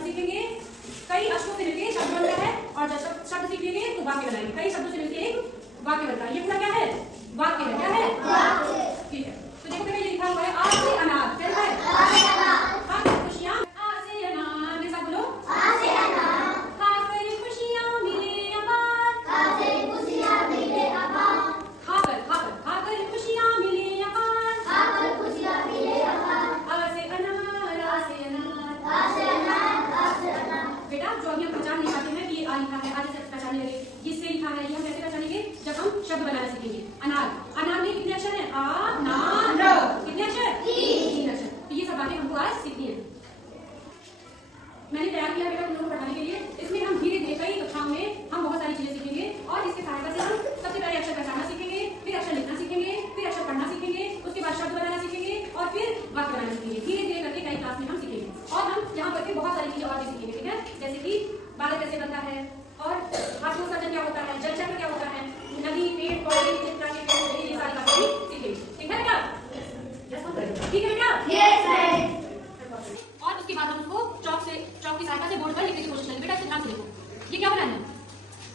सीखेंगे कई अक्षरों से मिलकर शब्द बनता है और जब शब्द सीख लेंगे तो वाक्य बनाएंगे। कई शब्दों से मिलकर एक वाक्य बनता है। ये पूरा क्या है? वाक्य है। क्या है? ठीक है। तो देखो बेटा ये लिखा हुआ है आ से अनार। क्या है? आ से अनार। हाँ खुशियाँ आ से अनार। मेरे साथ बोलो आ से अनार। खाकर खुशियाँ मिले अपार। खाकर खुशियाँ मिले अपार। खाकर खाकर खाकर खुशियाँ मिले अपार। खाकर खुशियाँ मिले अपार। आ से अनार। आ से अनार। आ से अनार। आ से अनार। बेटा जो अभी हम पहचान नहीं पाते हैं कि ये आ लिखा है, आज से पहचानने लगे, किससे लिखा है, ये हम कैसे पहचानेंगे? जब हम शब्द बनाना सीखेंगे। अनार, अनार में कितने अक्षर हैं? आ ना र। कितने अक्षर? 3 अक्षर। तो ये सब बातें हमको आज सीखनी है। मैंने तैयार किया बेटा तुम लोगों को पढ़ाने के लिए। इसमें हम धीरे धीरे कई कक्षाओं में हम बहुत सारी चीजें सीखेंगे और इसके सहायता से हम सबसे पहले अक्षर पहचानना सीखेंगे, फिर अक्षर लिखना सीखेंगे, फिर अक्षर पढ़ना सीखेंगे, उसके बाद शब्द बनाना सीखेंगे और फिर वाक्य बनाना सीखेंगे। धीरे धीरे करके कई क्लास में हम सीखेंगे और हम यहाँ पर बहुत सारी चीजें और भी सीखेंगे। ठीक है? जैसे कि बालक कैसे बनता है और धातु सर्जन क्या होता है, जल चक्र क्या होता है, नदी, पेड़ पौधे, ये सारी बातें भी सीखेंगे। ठीक है बेटा? ठीक है बेटा? और उसके बाद हम उसको चौक की सहायता से बोर्ड पर लिखने की कोशिश करेंगे। बेटा इसको ध्यान से देखो। ये क्या बना है?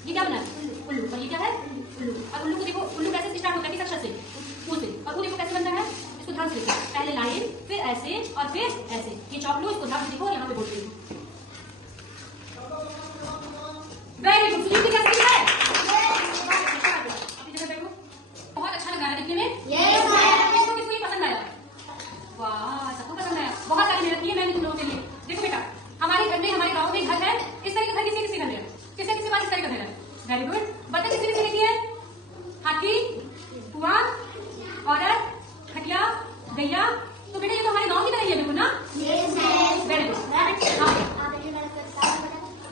ये क्या बना है? उल्लू। और ये क्या है? उल्लू। और उल्लू को देखो, उल्लू कैसे स्टार्ट होता है? किस अक्षर से? ऊ से। और ऊ देखो कैसे बनता है? इसको ध्यान से देखो। पहले लाइन, फिर ऐसे और फिर ऐसे। ये चौक लो, इसको ध्यान से देखो और यहाँ पे बोर्ड पे लिखो। Very good. सुनील कैसे लिखा है? अपनी जगह देखो। बहुत अच्छा लगा है देखने में। किसको किसको ये पसंद आया? वाह सबको पसंद आया। बहुत सारी मेहनत की है मैंने तुम लोगों के लिए। देखो बेटा हमारे घर में, हमारे गांव में घर है, इस तरह का घर किसी किसी घर है, किसी किसी पास इस तरह का घर है। Very good. बर्तन किसी किसी की है? हाथी, कुआं, औरत, खटिया, गैया। तो बेटा ये तो हमारे गांव की तरह ही है बिल्कुल ना? Very good.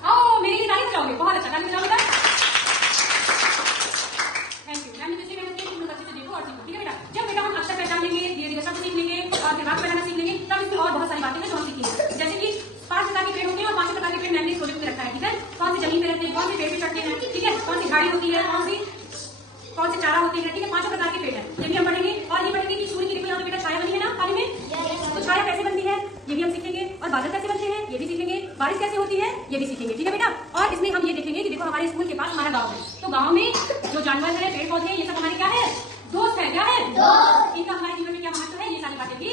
आओ मेरे लिए ताली बजाओगे। बहुत अच्छा, ताली बजाओ बेटा। Thank you. मैंने जितनी मेहनत की तुम लोग अच्छे से देखो और सीखो। ठीक है बेटा? जब बेटा हम अक्षर पहचान लेंगे, धीरे धीरे शब्द सीख लेंगे और फिर वाक्य बनाना सीख लेंगे, तब इसमें और बहुत सारी बातें हैं जो हम सीखेंगे। जैसे कि 5 प्रकार के पेड़ होते हैं और 5 प्रकार के पेड़ मैंने इस प्रोजेक्ट में रखा है। ठीक है? कौन से जमीन पे रहते हैं, कौन से पेड़ पे चढ़ते हैं, ठीक है, कौन सी झाड़ी होती है, कौन से चारा होते हैं। ठीक है? 5 प्रकार के पेड़ हैं। ये भी हम पढ़ेंगे और ये पढ़ेंगे कि सूर्य की देखो यहाँ पे बेटा छाया बनी है ना पानी में, तो छाया कैसे बनती है ये भी हम सीखेंगे। और बादल कैसे बनते हैं ये भी सीखेंगे। बारिश कैसे होती है ये भी सीखेंगे। ठीक है बेटा? और इसमें हम ये देखेंगे कि देखो हमारे स्कूल के पास हमारा गाँव है, तो गाँव में जो जानवर है, पेड़ पौधे, ये सब हमारे क्या है? दोस्त है। क्या है? इनका हमारे जीवन में क्या महत्व है, ये सारी बातें भी